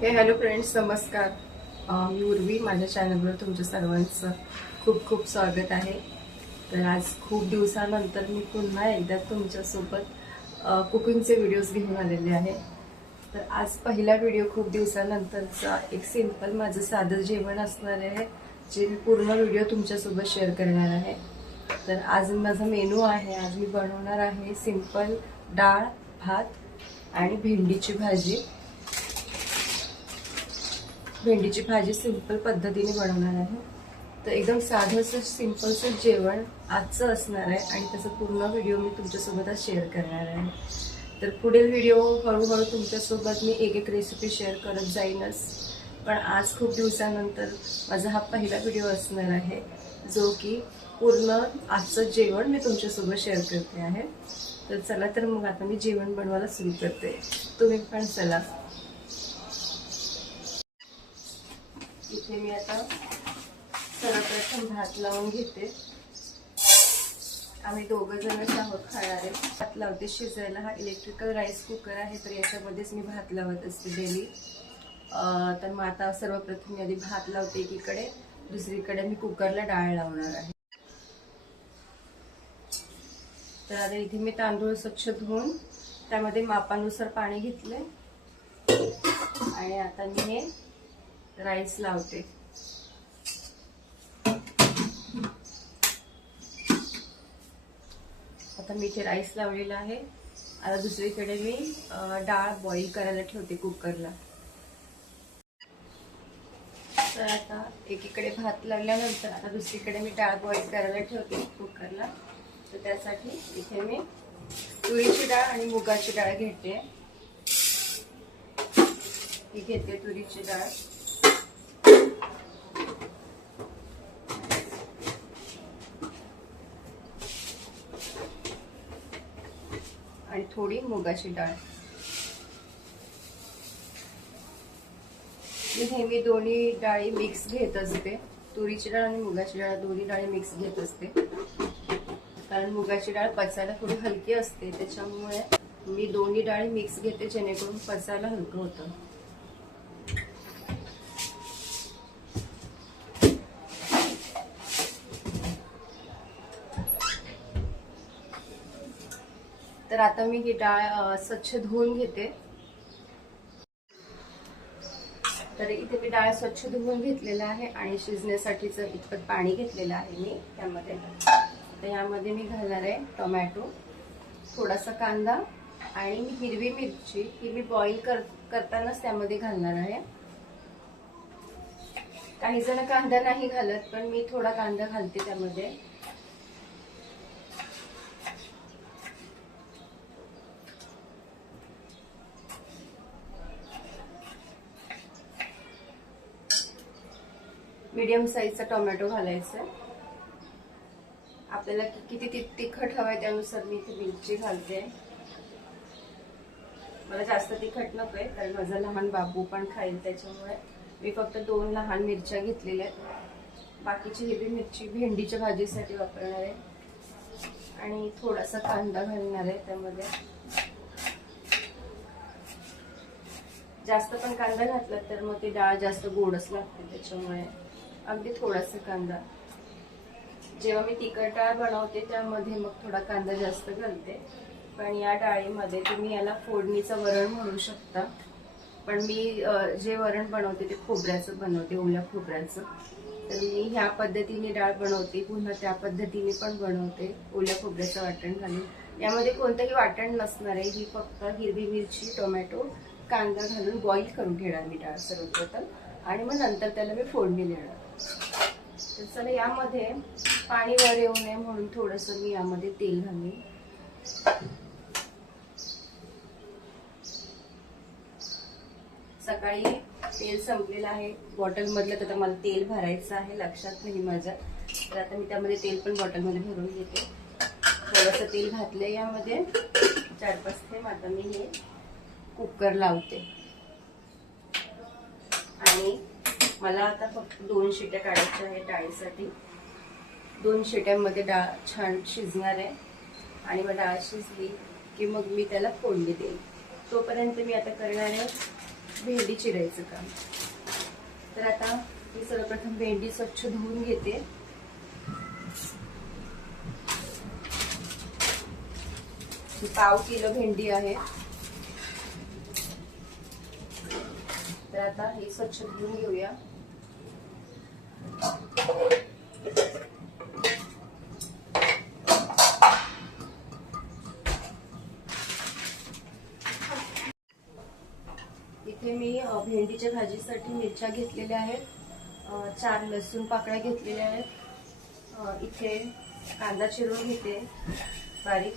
Hello friends, नमस्कार. मी उर्वी. माझ्या चॅनलवर तुमच्या सर्वांचं खूप खूप स्वागत आहे. तर आज खूप दिवसानंतर मी पुन्हा एकदा तुमच्यासोबत कुकिंगचे व्हिडिओज घेऊन आलेले आहे. तर आज पहिला व्हिडिओ खूप दिवसानंतरचा एक सिंपल माझं साधं जेवण असणार आहे, जे मी पूर्ण व्हिडिओ तुमच्यासोबत शेअर करणार आहे. तर आज माझा मेनू आहे. आज मी बनवणार आहे सिंपल डाळ, भात आणि भेंडीची भाजी. भेंडीची भाजी सिंपल पद्धतीने बनवणार आहे. तर एकदम साधंसं सिंपलचं जेवण आजचं असणार आहे आणि त्याचा पूर्ण व्हिडिओ मी तुमच्यासोबत आज शेअर करणार आहे. तर पुढील व्हिडिओ हळूहळू तुमच्यासोबत मी एक रेसिपी शेअर करत जाईनच, पण आज खूप दिवसानंतर माझा हा पहिला व्हिडिओ असणार आहे, जो की पूर्ण आजचं जेवण मी तुमच्यासोबत शेअर करते आहे. तर चला, तर मग आता मी जेवण बनवायला सुरू करते. तुम्ही पण चला. इथे मी आता सर्वप्रथम भात लावून घेते. आम्ही दोघं जणच आहोत खाणारे. भात लावते शिजायला. हा इलेक्ट्रिकल राईस कुकर आहे, तर याच्यामध्येच मी भात लावत असते डेली. तर मग आता सर्वप्रथम मी आधी भात लावते एकीकडे, दुसरीकडे मी कुकरला डाळ लावणार आहे. तर आता इथे मी तांदूळ स्वच्छ धुवून त्यामध्ये मापानुसार पाणी घेतले आणि आता मी हे राईस लावते. आता मी इथे राईस लावलेला आहे. आता दुसरीकडे मी डाळ बॉईल करायला ठेवते कुकरला. तर आता एकीकडे भात लावल्यानंतर आता दुसरीकडे मी डाळ बॉईल करायला ठेवते कुकरला. तर त्यासाठी इथे मी तुरीची डाळ आणि मुगाची डाळ घेते. ही घेते तुरीची डाळ आणि थोडी मुगाची डाळ. मी नेहमी दोन्ही डाळी मिक्स घेत असते. तुरीची डाळ आणि मुगाची डाळ दोन्ही डाळी मिक्स घेत असते, कारण मुगाची डाळ पचायला थोडी हलकी असते. त्याच्यामुळे मी दोन्ही डाळी मिक्स घेते, जेणेकरून पचायला हलकं होतं. तर आता मी ही डाळ स्वच्छ धुवून घेते. तर इथे मी डाळ स्वच्छ धुवून घेतलेलं आहे आणि शिजण्यासाठीचं इतपत पाणी घेतलेलं आहे मी त्यामध्ये. तर यामध्ये मी घालणार आहे टोमॅटो, थोडासा कांदा आणि हिरवी मिरची. ही मी बॉईल करतानाच त्यामध्ये घालणार आहे. काही जण कांदा नाही घालत, पण मी थोडा कांदा घालते त्यामध्ये. मीडियम साईजचा टोमॅटो घालायचा. आपल्याला किती तिखट हवंय त्यानुसार मी इथे मिरची घालते. मला जास्त तिखट नकोय, कारण माझा लहान बाबू पण खाईल, त्याच्यामुळे मी फक्त 2 लहान मिरच्या घेतलेल्या आहेत. बाकीची हिरवी मिरची भेंडीच्या भाजीसाठी वापरणार आहे आणि थोडासा कांदा घालणार आहे त्यामध्ये. जास्त पण कांदा घातला तर मग ती डाळ जास्त गोडच लागते, त्याच्यामुळे अगदी थोडासा कांदा. जेव्हा मी तिखट डाळ बनवते त्यामध्ये मग थोडा कांदा जास्त घालते. पण या डाळीमध्ये तुम्ही याला फोडणीचं वरण म्हणू शकता, पण मी जे वरण बनवते ते खोबऱ्याचं बनवते, ओल्या खोबऱ्याचं. तर मी ह्या पद्धतीने डाळ बनवते, पुन्हा त्या पद्धतीने पण बनवते ओल्या खोबऱ्याचं वाटण घालून. यामध्ये कोणतंही वाटण नसणार आहे. ही फक्त हिरवी मिरची, टोमॅटो, कांदा घालून बॉईल करून घेणार मी डाळ सर्वप्रथम, आणि मग नंतर त्याला मी फोडणी देणार. तर चला, यामध्ये पाणी वर येऊ नये म्हणून थोडंसं मी यामध्ये तेल घालेन. सकाळी तेल संपलेलं आहे बॉटल मधलं, तर मला तेल भरायचं आहे, लक्षात नाही माझ्या. तर आता मी त्यामध्ये तेल पण बॉटलमध्ये भरून घेते. थोडंसं तेल घातलंय यामध्ये, 4-5 थेंब. आता मी हे कुकर लावते आणि मला आता फक्त 2 शिट्या काढायच्या आहेत डाळीसाठी. 2 शिट्यांमध्ये डाळ छान शिजणार आहे आणि मग डाळ शिजली की मग मी त्याला फोडणी देईल. तोपर्यंत मी आता करणार आहे भेंडी चिरायचं काम. तर आता मी सर्वप्रथम भेंडी स्वच्छ धुवून घेते. पाव किलो भेंडी आहे. तर आता हे स्वच्छ धुवून घेऊया. इथे मी भेंडीच्या भाजीसाठी मिरच्या घेतलेल्या आहेत. 4 लसूण पाकळ्या घेतलेल्या आहेत. इथे कांदा चिरून घेते बारीक.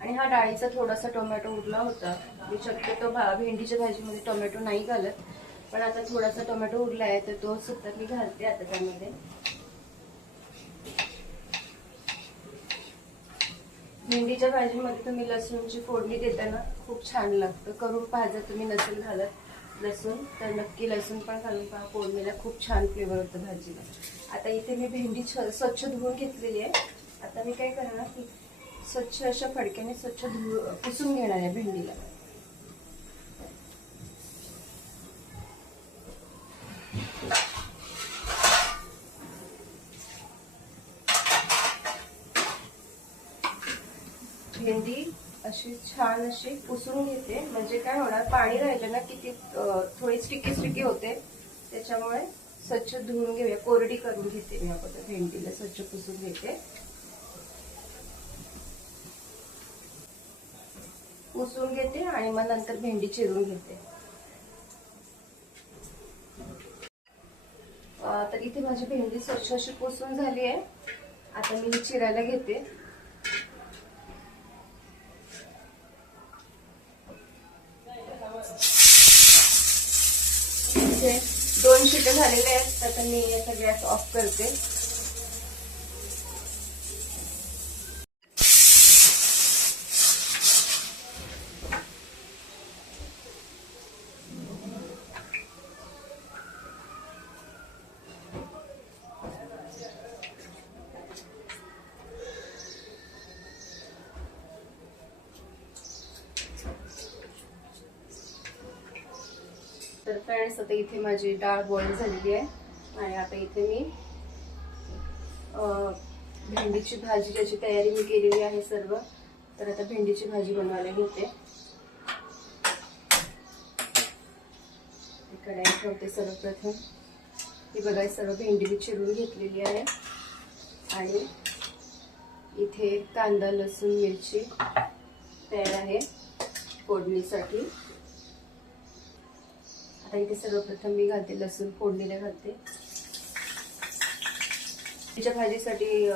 आणि हा डाळीचा थोडासा टोमॅटो उरला होता. मी शक्यतो भेंडीच्या भाजीमध्ये टोमॅटो नाही घालत, पण आता थोडासा टोमॅटो उरला आहे तर तो सुद्धा मी घालते आता त्यामध्ये. भेंडीच्या भाजीमध्ये तुम्ही लसूणची फोडणी देताना खूप छान लागतं. करून पहा, जर तुम्ही नसेल घालत लसूण तर नक्की लसूण पण घालून पहा. फोडणीला खूप छान फ्लेवर होतं भाजीला. आता इथे मी भेंडी स्वच्छ धुवून घेतलेली आहे. आता मी काय करणार की स्वच्छ अशा फडक्याने स्वच्छ पुसून घेणार आहे भेंडीला. भेंडी अशी छान अशी पुसून घेते, म्हणजे काय होणार, पाणी राहिलं ना की ती थोडी स्टिकी स्टिकी होते. त्याच्यामुळे स्वच्छ धुवून घेऊया. कोरडी करून घेते मी अगोदर भेंडीला, स्वच्छ पुसून घेते. पुसून घेते आणि मग नंतर भेंडी चिरून घेते. तर इथे माझी भेंडी स्वच्छ अशी पुसून झाली आहे. आता मी चिरायला घेते. इथे 2 शिट्या झालेल्या आहेत. आता मी याचा गॅस ऑफ करते. तर फ्रेंड्स, आता इथे माझी डाळ बॉईल झालेली आहे. आणि आता इथे मी भेंडीची भाजी ज्याची तयारी मी केलेली आहे सर्व. तर आता भेंडीची भाजी बनवायला घेते. कढई ठेवते सर्वप्रथम. ही बघा, सर्व भेंडी मी चिरून घेतलेली आहे. आणि इथे कांदा, लसूण, मिरची तयार आहे फोडणीसाठी. आता इथे सर्वप्रथम मी घालते लसूण, फोडणीला घालते. तिच्या भाजीसाठी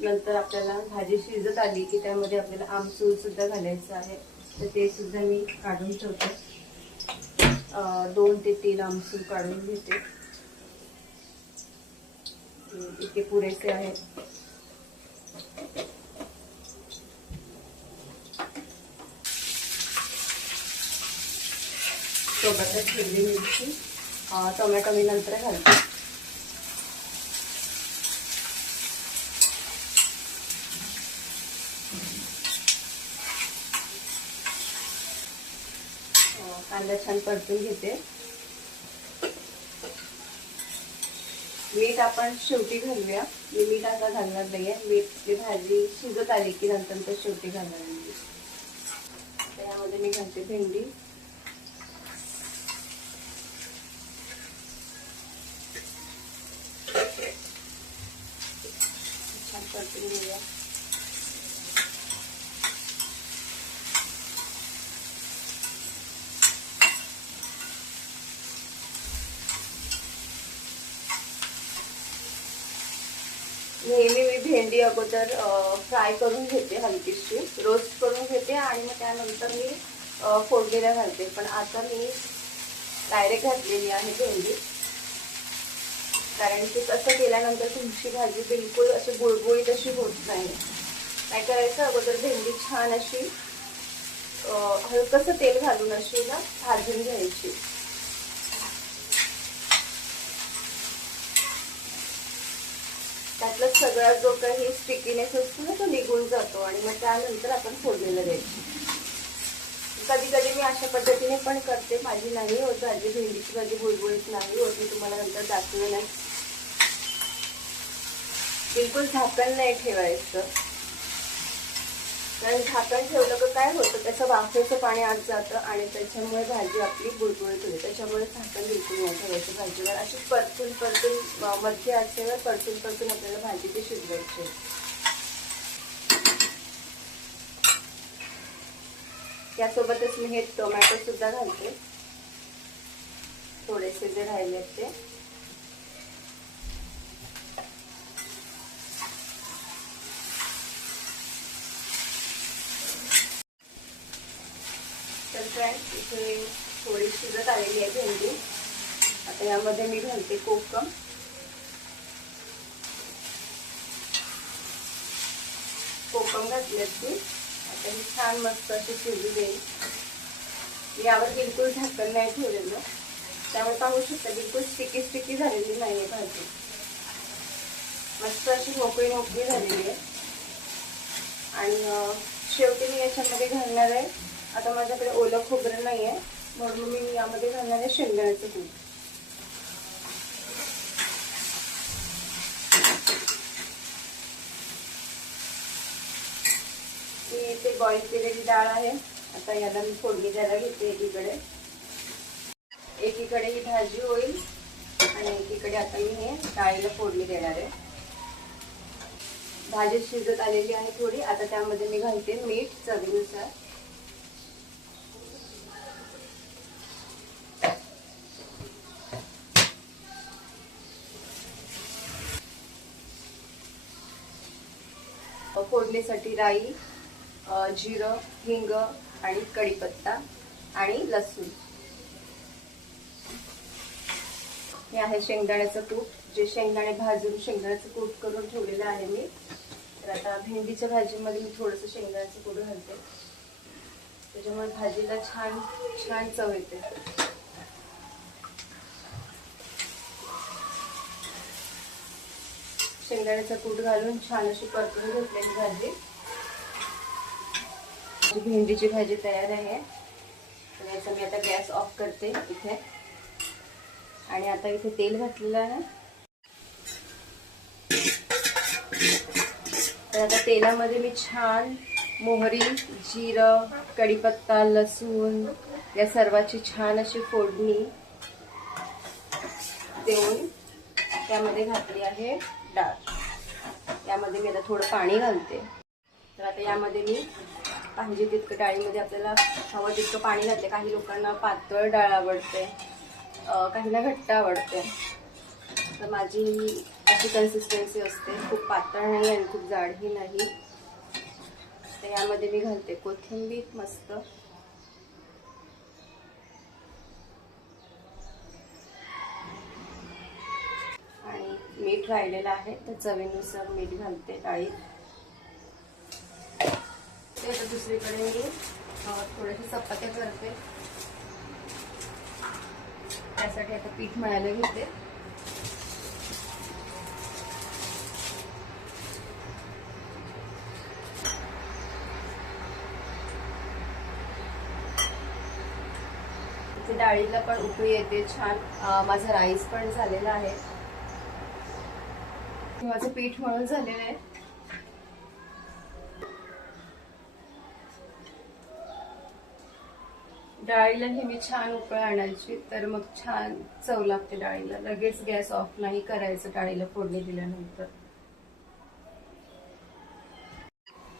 नंतर आपल्याला भाजी शिजत आली की त्यामध्ये आपल्याला आमसूल सुद्धा घालायचं आहे. तर ते सुद्धा मी काढून ठेवते. 2 ते 3 आमसूल काढून घेते. इतके पुरेसे आहेत. सोबतच हिरवी मिरची, टोमॅटो मी नंतर घालते. कांदा छान परतून घेते. मीठ आपण शेवटी घालूया. मी मीठ आता घालणार नाहीये. मीठ भाजी शिजत आली की नंतर ते शेवटी घालणार नाही. त्यामध्ये मी घालते भेंडी. छान परतून घेऊया. नेहमी मी भेंडी अगोदर फ्राय करून घेते, हलकीशी रोस्ट करून घेते आणि मग त्यानंतर मी फोडणीला घालते. पण आता मी डायरेक्ट घातलेली आहे भेंडी, कारण की तसं केल्यानंतर तुमची भाजी बिलकुल अशी गुळगुळीत अशी होत नाही. काय करायचं, अगोदर भेंडी छान अशी हलकसं तेल घालून अशी ना भाजून घ्यायची. त्यातला सगळा जो काही स्टिकीनेस असतो ना तो निघून जातो आणि मग त्यानंतर आपण फोडणीला द्यायची. कधी कधी मी अशा पद्धतीने पण करते. माझी नाही होत भाजी, भेंडीची भाजी बुळबुळीत नाही होत. मी तुम्हाला नंतर दाखवलं नाही. बिलकुल झाकण नाही ठेवायचं, कारण झाकण ठेवलं तर काय होतं, त्याचं वाफेचं पाणी आत जातं आणि त्याच्यामुळे भाजी आपली बुळबुळीत होते. त्याच्यामुळे झाकण बिलकुल नाही ठेवायचं भाजीवर. अशी परतून मध्य आचेवर परतून आपल्याला भाजी ती शिजवायची. त्यासोबतच मी हे टोमॅटो सुद्धा घालते, थोडेसे जे राहिले ते. तर फ्रेंड्स, इथे थोडी शिजत आलेली आहे भेंडी. आता यामध्ये मी घालते कोकम. कोकम घातल्यात मी. आता ही छान मस्त अशी शिजू देईल. यावर बिलकुल झाकण नाही ठेवलेलं, त्यामुळे पाहू शकता बिलकुल स्टिकी झालेली नाहीये भाजी. मस्त अशी मोकळी झालेली आहे. आणि शेवटी मी याच्यामध्ये घालणार आहे, आता माझ्याकडे ओलं खोबरं नाही आहे म्हणून मी यामध्ये घालणार आहे शेंगदाण्याचं कूट. ही इथे बॉईल केलेली डाळ आहे. आता याला मी फोडणी द्यायला घेते. एकीकडे ही भाजी होईल आणि एकीकडे आता मी हे डाळीला फोडणी देणार आहे. भाजी शिजत आलेली आहे थोडी. आता त्यामध्ये मी घालते मीठ चवीनुसार. फोडणीसाठी राई, जिरं, हिंग आणि कढीपत्ता आणि लसूण. हे आहे शेंगदाण्याचं कूट, जे शेंगदाणे भाजून शेंगदाण्याचं कूट करून ठेवलेलं आहे मी. तर आता भेंडीच्या भाजीमध्ये मी थोडंसं शेंगदाण्याचं कूट घालते, त्याच्यामुळे भाजीला छान छान चव येते. शेंगदाण्याचा कूट घालून छान अशी परतून घेतलेली भाजी. भेंडीची भाजी तयार आहे. तर याचा मी आता गॅस ऑफ करते इथे. आणि आता इथे तेल घातलेलं आहे. तर आता तेलामध्ये मी छान मोहरी, जिरं, कढीपत्ता, लसूण या सर्वाची छान अशी फोडणी देऊन त्यामध्ये घातली आहे डाळ. यामध्ये मी आता थोडं पाणी घालते. तर आता यामध्ये मी पाहिजे तितकं, डाळीमध्ये आपल्याला हवं तितकं पाणी घालते. काही लोकांना पातळ डाळ आवडते, काहींना घट्ट आवडते. तर माझी अशी कन्सिस्टन्सी असते, खूप पातळ नाही आणि खूप जाडही नाही. तर यामध्ये मी घालते कोथिंबीर मस्त. आणि मीठ राहिलेलं आहे, तर चवीनुसार मीठ घालते डाळीत. ते आता दुसरीकडे मी थोड्याशा चपात्या करते. त्यासाठी आता पीठ मळायला घेते. इथे डाळीला पण उकळी येते छान. माझा राईस पण झालेला आहे. माझं पीठ मळून झालेलं आहे. डाळीला नेहमी छान उकळ आणायची, तर मग छान चव लागते डाळीला. लगेच गॅस ऑफ नाही करायचं डाळीला फोडणी दिल्यानंतर.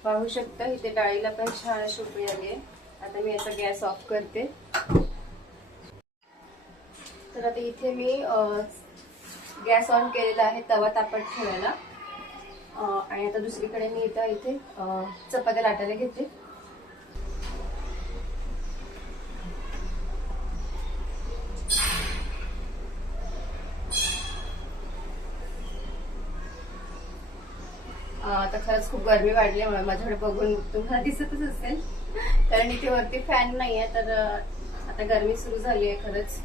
पाहू शकता इथे डाळीला पण छान अशी उकळी आली आहे. आता मी याचा गॅस ऑफ करते. तर आता इथे मी गॅस ऑन केलेला आहे तवा तापत ठेवायला. आणि आता दुसरीकडे मी इथे चपात्या लाटायला घेते. आता खरंच खूप गरमी वाढल्यामुळे माझ्याकडे बघून तुम्हाला दिसतच असेल, कारण इथे वरती फॅन नाहीये. तर आता गरमी सुरू झाली आहे खरंच.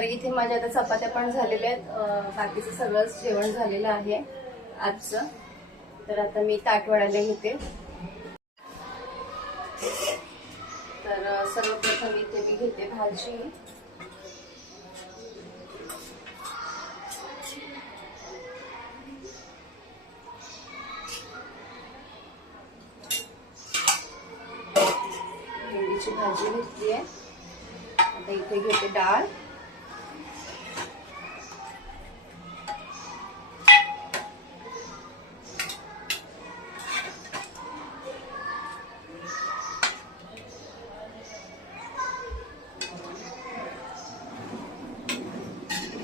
तर इथे माझ्या आता चपात्या पण झालेल्या आहेत, बाकीचं सगळंच जेवण झालेलं आहे आजचं. तर आता मी ताट वाढायला घेते. तर सर्वप्रथम इथे मी घेते भाजी. भेंडीची भाजी घेतली आहे. आता इथे घेते डाळ.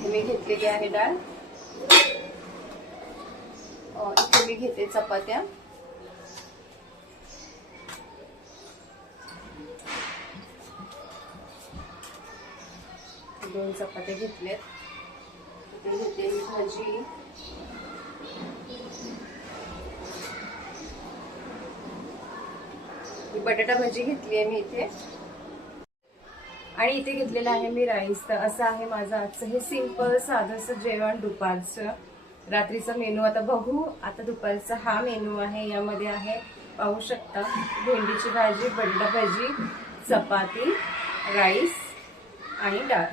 मी घेतलेली आहे डाळ. इथे मी घेते चपात्या. दोन चपात्या घेतल्यात. इथे घेते मी भाजी. बटाटा भाजी घेतली आहे मी इथे. आणि इथे घेतलेलं आहे मी राईस. तर असं आहे माझं आजचं हे सिंपल साधंसं जेवण दुपारचं. रात्रीचा मेनू आता बघू. आता दुपारचा हा मेनू आहे. यामध्ये आहे पाहू शकता भेंडीची भाजी, बटाटा भाजी, चपाती, राईस आणि डाळ.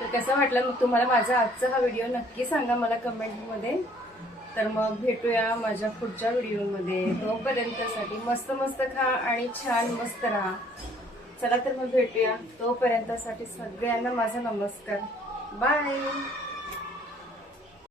तर कसा वाटला मग तुम्हाला माझा आजचा हा व्हिडिओ नक्की सांगा मला कमेंटमध्ये. तर मग भेटूया माझ्या पुढच्या व्हिडिओमध्ये. तोपर्यंतसाठी मस्त मस्त खा आणि छान मस्त राहा. चला तर मग भेटूया. तोपर्यंतसाठी सगळ्यांना माझा नमस्कार. बाय.